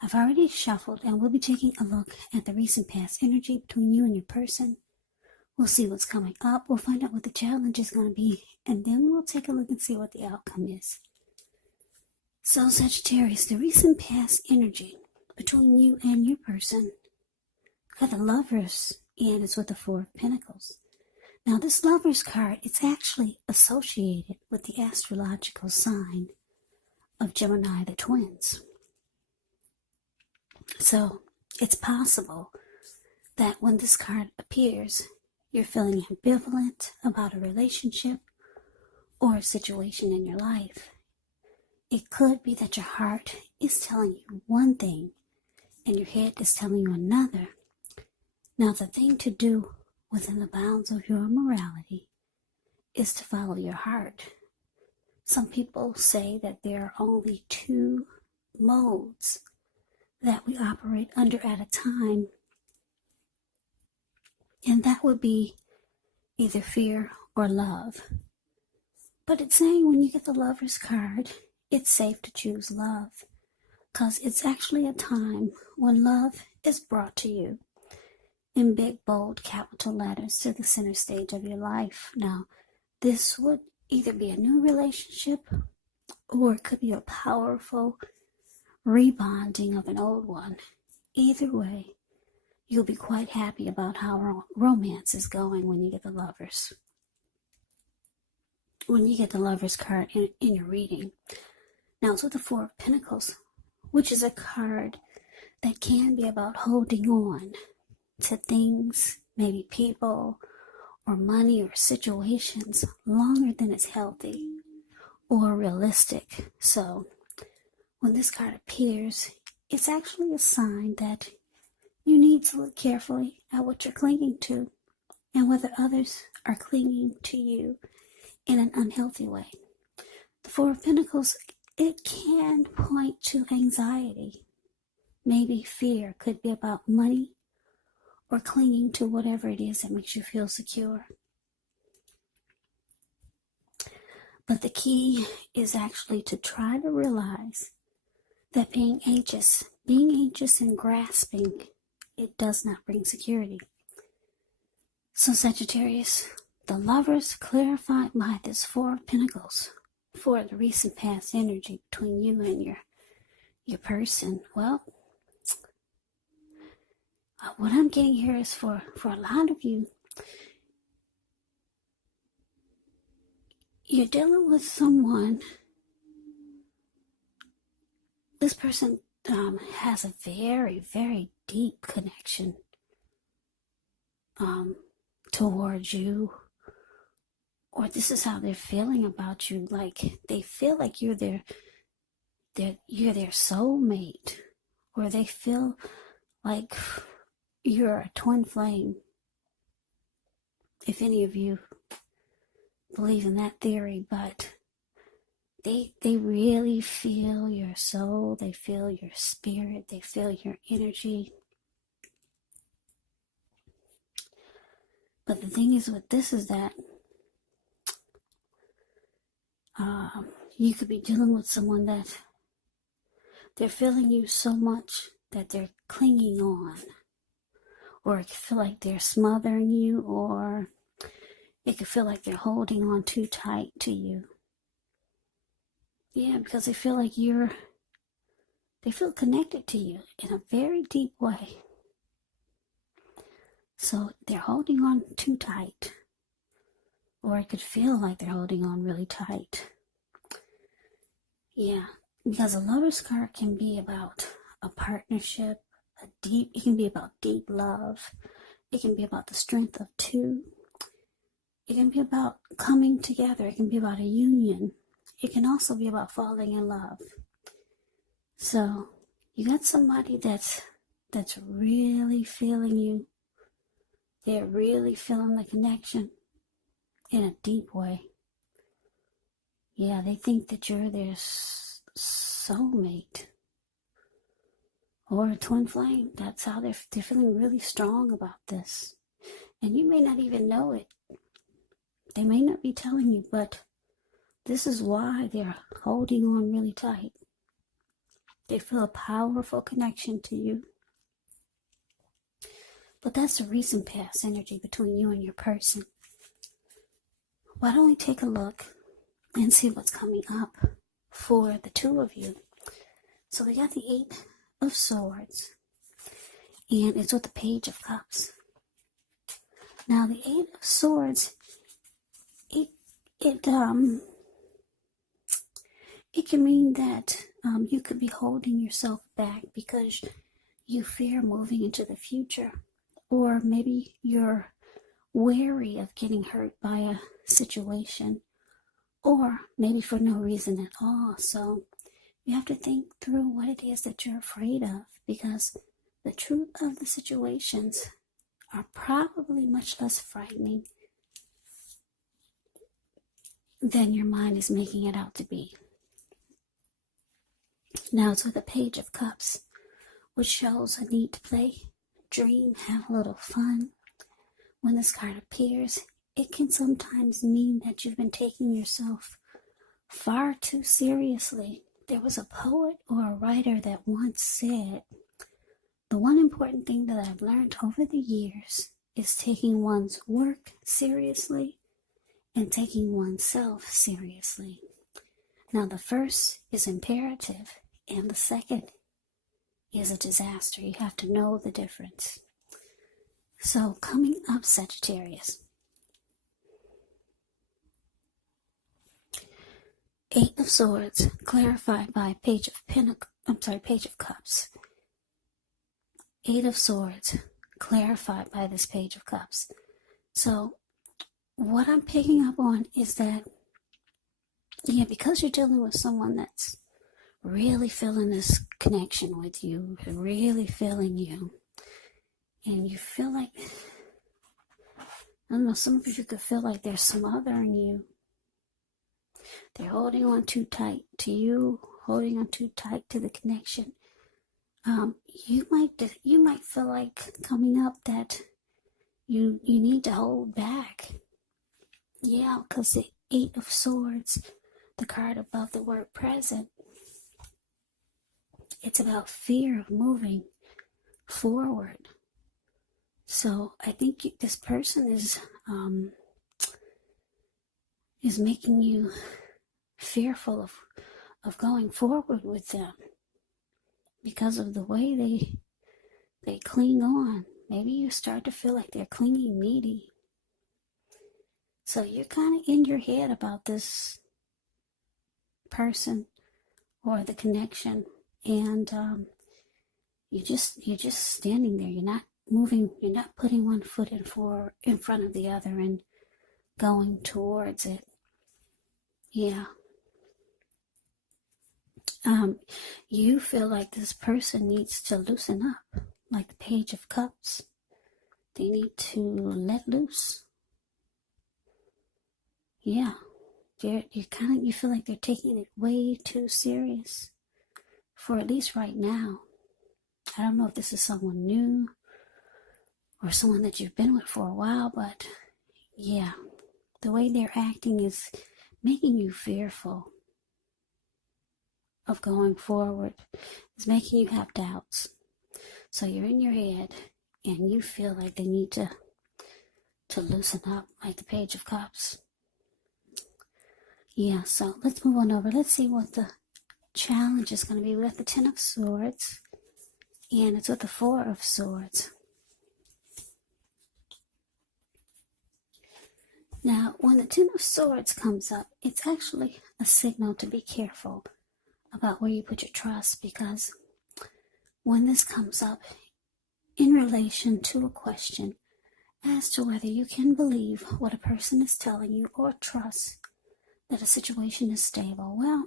I've already shuffled and we'll be taking a look at the recent past energy between you and your person. We'll see what's coming up. We'll find out what the challenge is going to be. And then we'll take a look and see what the outcome is. So Sagittarius, the recent past energy between you and your person. Got the Lovers, and it's with the Four of Pentacles. Now this Lovers card, it's actually associated with the astrological sign of Gemini, the twins. So it's possible that when this card appears, you're feeling ambivalent about a relationship or a situation in your life. It could be that your heart is telling you one thing and your head is telling you another. Now, the thing to do within the bounds of your morality is to follow your heart. Some people say that there are only two modes that we operate under at a time, and that would be either fear or love. But it's saying when you get the Lover's card, it's safe to choose love, because it's actually a time when love is brought to you in big, bold, capital letters to the center stage of your life. Now, this would either be a new relationship or it could be a powerful rebonding of an old one. Either way, you'll be quite happy about how romance is going when you get the Lovers. When you get the Lovers card in your reading. Now, it's with the Four of Pentacles, which is a card that can be about holding on to things, maybe people or money or situations longer than it's healthy or realistic. So when this card appears, it's actually a sign that you need to look carefully at what you're clinging to and whether others are clinging to you in an unhealthy way. The Four of Pentacles, it can point to anxiety. Maybe fear could be about money or clinging to whatever it is that makes you feel secure. But the key is actually to try to realize that being anxious and grasping, it does not bring security. So Sagittarius, the Lovers clarified by this Four of Pentacles for the recent past energy between you and your person. Well, what I'm getting here is for a lot of you, you're dealing with someone. This person has a very, very deep connection towards you, or this is how they're feeling about you. Like they feel like you're their soulmate, or they feel like you're a twin flame. If any of you believe in that theory, but they really feel your soul, they feel your spirit, they feel your energy. But the thing is with this is that you could be dealing with someone that they're feeling you so much that they're clinging on, or it could feel like they're smothering you, or it could feel like they're holding on too tight to you. Yeah, because they feel like they feel connected to you in a very deep way. So they're holding on too tight, or it could feel like they're holding on really tight. Yeah, because a Lover's card can be about a partnership, it can be about deep love. It can be about the strength of two. It can be about coming together. It can be about a union. It can also be about falling in love. So you got somebody that's really feeling you. They're really feeling the connection in a deep way. Yeah, they think that you're their soulmate or a twin flame. That's how they're feeling really strong about this. And you may not even know it. They may not be telling you, but this is why they're holding on really tight. They feel a powerful connection to you. But that's the recent past energy between you and your person. Why don't we take a look and see what's coming up for the two of you? So we got the Eight of Swords, and it's with the Page of Cups. Now the Eight of Swords, it can mean that you could be holding yourself back because you fear moving into the future, or maybe you're wary of getting hurt by a situation, or maybe for no reason at all. So you have to think through what it is that you're afraid of, because the truth of the situations are probably much less frightening than your mind is making it out to be. Now it's with the Page of Cups, which shows a need to play, dream, have a little fun. When this card appears, it can sometimes mean that you've been taking yourself far too seriously. There was a poet or a writer that once said, "The one important thing that I've learned over the years is taking one's work seriously and taking oneself seriously." Now the first is imperative and the second is a disaster. You have to know the difference. So coming up, Sagittarius. Eight of Swords, clarified by Page of Cups. Eight of Swords, clarified by this Page of Cups. So what I'm picking up on is that, because you're dealing with someone that's really feeling this connection with you, really feeling you, and you feel like, I don't know, some of you could feel like they're smothering you. They're holding on too tight to you, holding on too tight to the connection. You might feel like coming up that you need to hold back. Yeah, because the Eight of Swords, the card above the word present, it's about fear of moving forward. So I think this person is making you fearful of going forward with them because of the way they cling on. Maybe you start to feel like they're clinging needy. So you're kind of in your head about this person or the connection, and you're just standing there. You're not moving. You're not putting one foot in front of the other and going towards it. Yeah. You feel like this person needs to loosen up, like the Page of Cups. They need to let loose. Yeah. You feel like they're taking it way too serious, for at least right now. I don't know if this is someone new or someone that you've been with for a while, but yeah, the way they're acting is making you fearful of going forward. It's making you have doubts. So you're in your head and you feel like they need to loosen up, like the Page of Cups. Yeah, so let's move on over. Let's see what the challenge is going to be. We got the Ten of Swords, and it's with the Four of Swords. Now, when the Ten of Swords comes up, it's actually a signal to be careful about where you put your trust, because when this comes up in relation to a question as to whether you can believe what a person is telling you or trust that a situation is stable, well,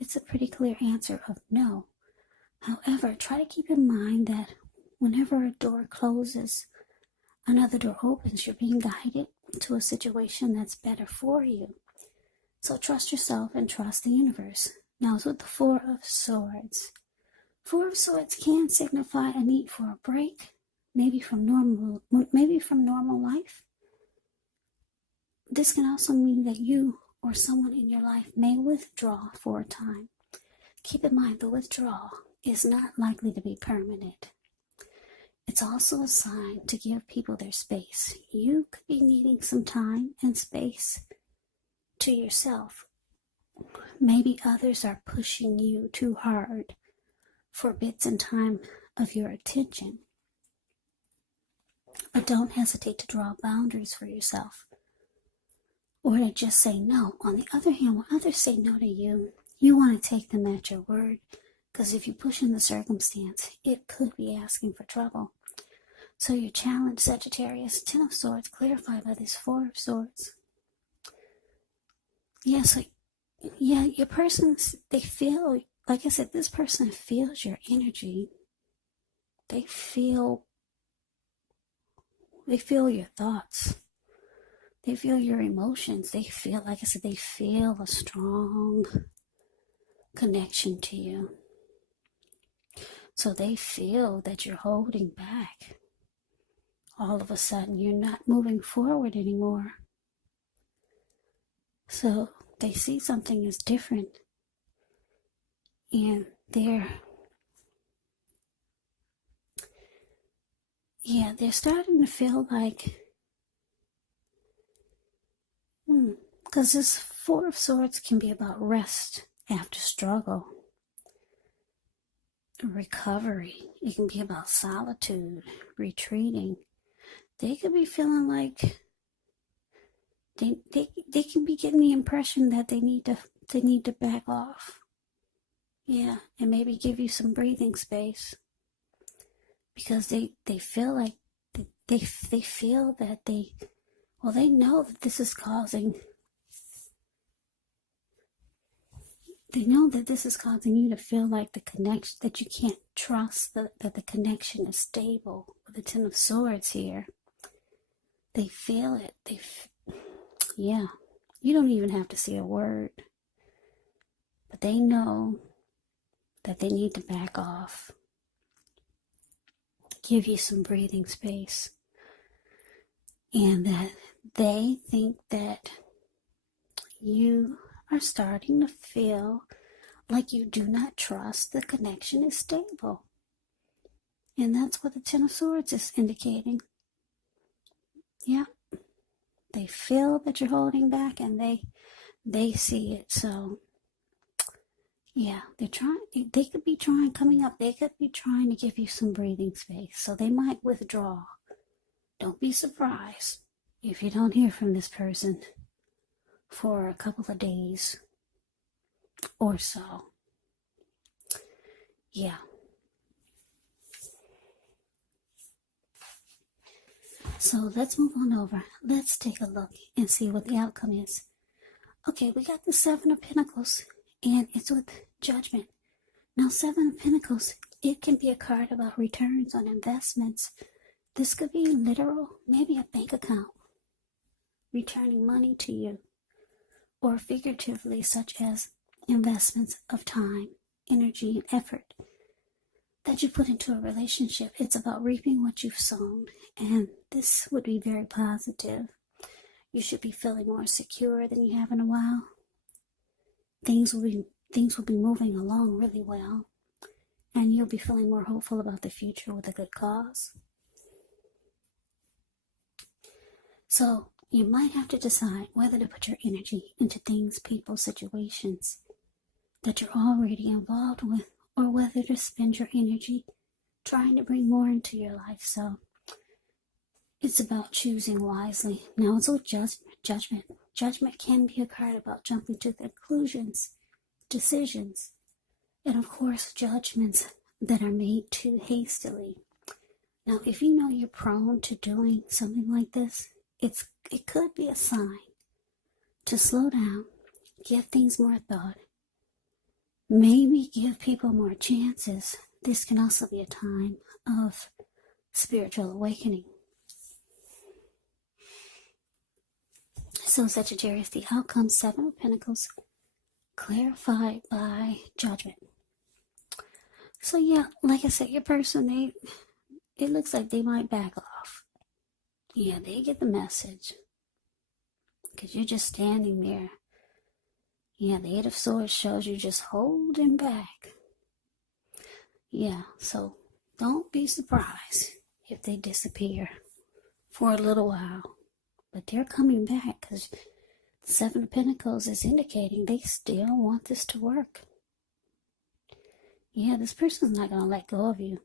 it's a pretty clear answer of no. However, try to keep in mind that whenever a door closes, another door opens. You're being guided to a situation that's better for you. So trust yourself and trust the universe. Now it's with the Four of Swords. Four of Swords can signify a need for a break, maybe from normal life. This can also mean that you or someone in your life may withdraw for a time. Keep in mind, the withdrawal is not likely to be permanent. It's also a sign to give people their space. You could be needing some time and space to yourself. Maybe others are pushing you too hard for bits and time of your attention. But don't hesitate to draw boundaries for yourself, or to just say no. On the other hand, when others say no to you, you want to take them at your word, because if you push in the circumstance, it could be asking for trouble. So your challenge, Sagittarius, Ten of Swords, clarified by this Four of Swords. Yeah, so, yeah, your persons, they feel, like I said, this person feels your energy. They feel your thoughts. They feel your emotions. They feel, like I said, they feel a strong connection to you. So they feel that you're holding back. All of a sudden, you're not moving forward anymore. So they see something is different. And they're starting to feel like, because this Four of Swords can be about rest after struggle, recovery. It can be about solitude, retreating. They could be feeling like they can be getting the impression that they need to back off. Yeah, and maybe give you some breathing space, because they feel like they feel that they know that this is causing. They know that this is causing you to feel like the connection, that you can't trust that the connection is stable. With the Ten of Swords here, they feel it. Yeah, you don't even have to say a word, but they know that they need to back off, give you some breathing space, and that they think that you are starting to feel like you do not trust the connection is stable. And that's what the Ten of Swords is indicating. Yeah. They feel that you're holding back, and they see it. So yeah, they could be trying to give you some breathing space. So they might withdraw. Don't be surprised if you don't hear from this person for a couple of days or so. Yeah. So let's move on over. Let's take a look and see what the outcome is. Okay, we got the Seven of Pentacles, and it's with Judgment. Now, Seven of Pentacles, it can be a card about returns on investments. This could be literal, maybe a bank account returning money to you, or figuratively, such as investments of time, energy, and effort that you put into a relationship. It's about reaping what you've sown, and this would be very positive. You should be feeling more secure than you have in a while. Things will be moving along really well, and you'll be feeling more hopeful about the future with a good cause. So you might have to decide whether to put your energy into things, people, situations that you're already involved with, or whether to spend your energy trying to bring more into your life. So it's about choosing wisely. Now it's with judgment. Judgment can be a card about jumping to conclusions, decisions, and of course judgments that are made too hastily. Now, if you know you're prone to doing something like this, it could be a sign to slow down, give things more thought, maybe give people more chances. This can also be a time of spiritual awakening. So Sagittarius, the outcome, Seven of Pentacles, clarified by Judgment. So yeah, like I said, your person, it looks like they might back off. Yeah, they get the message, because you're just standing there. Yeah, the Eight of Swords shows you just holding back. Yeah, so don't be surprised if they disappear for a little while. But they're coming back because the Seven of Pentacles is indicating they still want this to work. Yeah, this person's not going to let go of you.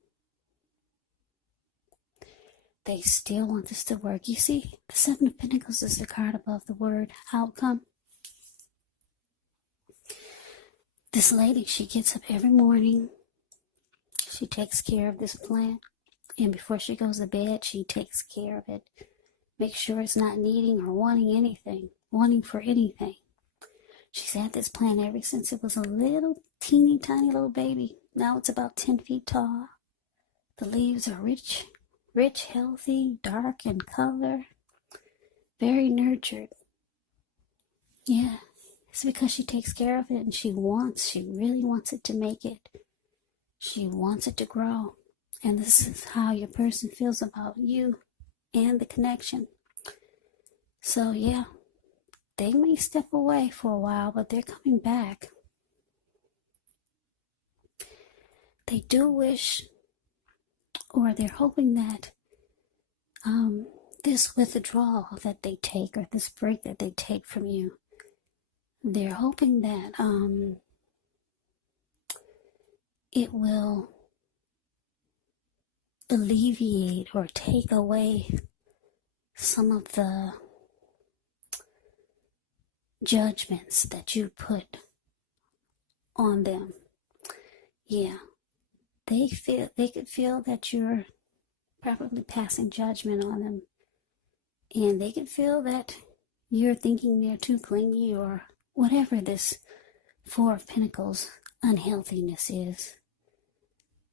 They still want this to work. You see, the Seven of Pentacles is the card above the word outcome. This lady, she gets up every morning. She takes care of this plant. And before she goes to bed, she takes care of it. Make sure it's not needing or wanting for anything. She's had this plant ever since it was a little teeny tiny little baby. Now it's about 10 feet tall. The leaves are rich, healthy, dark in color. Very nurtured. Yeah, it's because she takes care of it and she really wants it to make it. She wants it to grow. And this is how your person feels about you and the connection. So yeah, they may step away for a while, but they're coming back. They do wish, or they're hoping that this withdrawal that they take, or this break that they take from you, they're hoping that it will alleviate or take away some of the judgments that you put on them. Yeah, they could feel that you're probably passing judgment on them, and they could feel that you're thinking they're too clingy or whatever this Four of Pentacles unhealthiness is.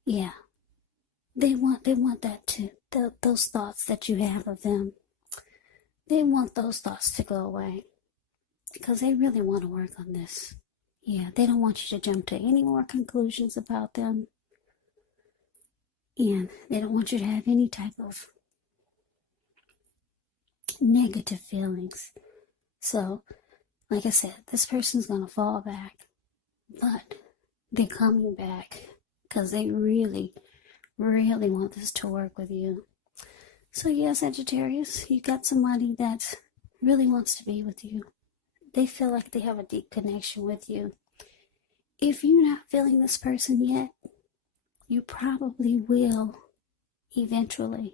Yeah, they want that to those thoughts that you have of them. They want those thoughts to go away because they really want to work on this. Yeah, they don't want you to jump to any more conclusions about them. And they don't want you to have any type of negative feelings. So, like I said, this person's going to fall back. But they're coming back because they really, really want this to work with you. So yeah, Sagittarius, you got somebody that really wants to be with you. They feel like they have a deep connection with you. If you're not feeling this person yet, you probably will eventually,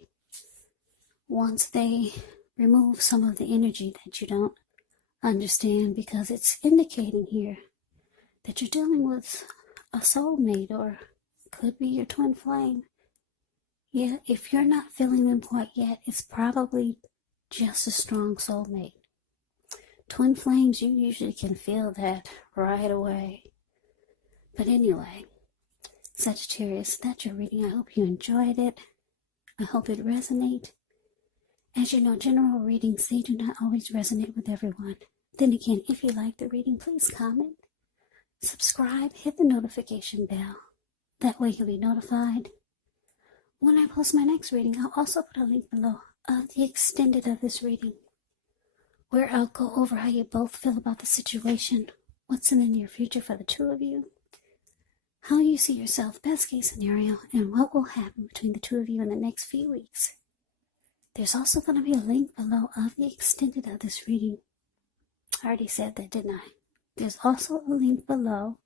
once they remove some of the energy that you don't understand, because it's indicating here that you're dealing with a soulmate, or could be your twin flame. Yeah, if you're not feeling them quite yet, it's probably just a strong soulmate. Twin flames, you usually can feel that right away. But anyway, Sagittarius, that's your reading. I hope you enjoyed it. I hope it resonates. As you know, general readings, they do not always resonate with everyone. Then again, if you like the reading, please comment, subscribe, hit the notification bell. That way you'll be notified when I post my next reading. I'll also put a link below of the extended of this reading, where I'll go over how you both feel about the situation, what's in the near future for the two of you, how you see yourself, best case scenario, and what will happen between the two of you in the next few weeks. There's also going to be a link below of the extended of this reading. I already said that, didn't I? There's also a link below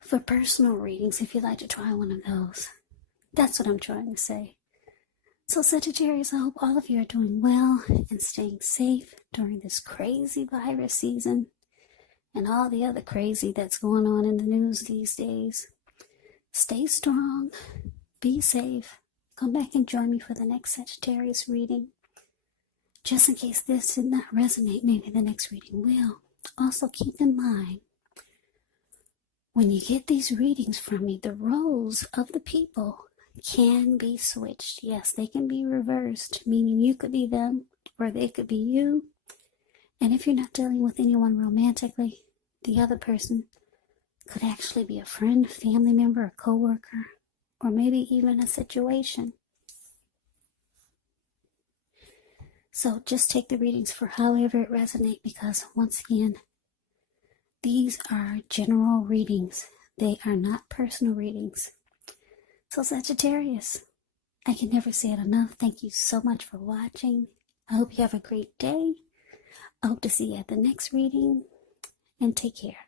for personal readings if you'd like to try one of those. That's what I'm trying to say. So Sagittarius, I hope all of you are doing well and staying safe during this crazy virus season and all the other crazy that's going on in the news these days. Stay strong, be safe. Come back and join me for the next Sagittarius reading. Just in case this did not resonate, maybe the next reading will. Also keep in mind, when you get these readings from me, the roles of the people can be switched. Yes, they can be reversed, meaning you could be them or they could be you. And if you're not dealing with anyone romantically, the other person could actually be a friend, family member, a coworker, or maybe even a situation. So just take the readings for however it resonates, because once again, these are general readings. They are not personal readings. So Sagittarius, I can never say it enough. Thank you so much for watching. I hope you have a great day. I hope to see you at the next reading, and take care.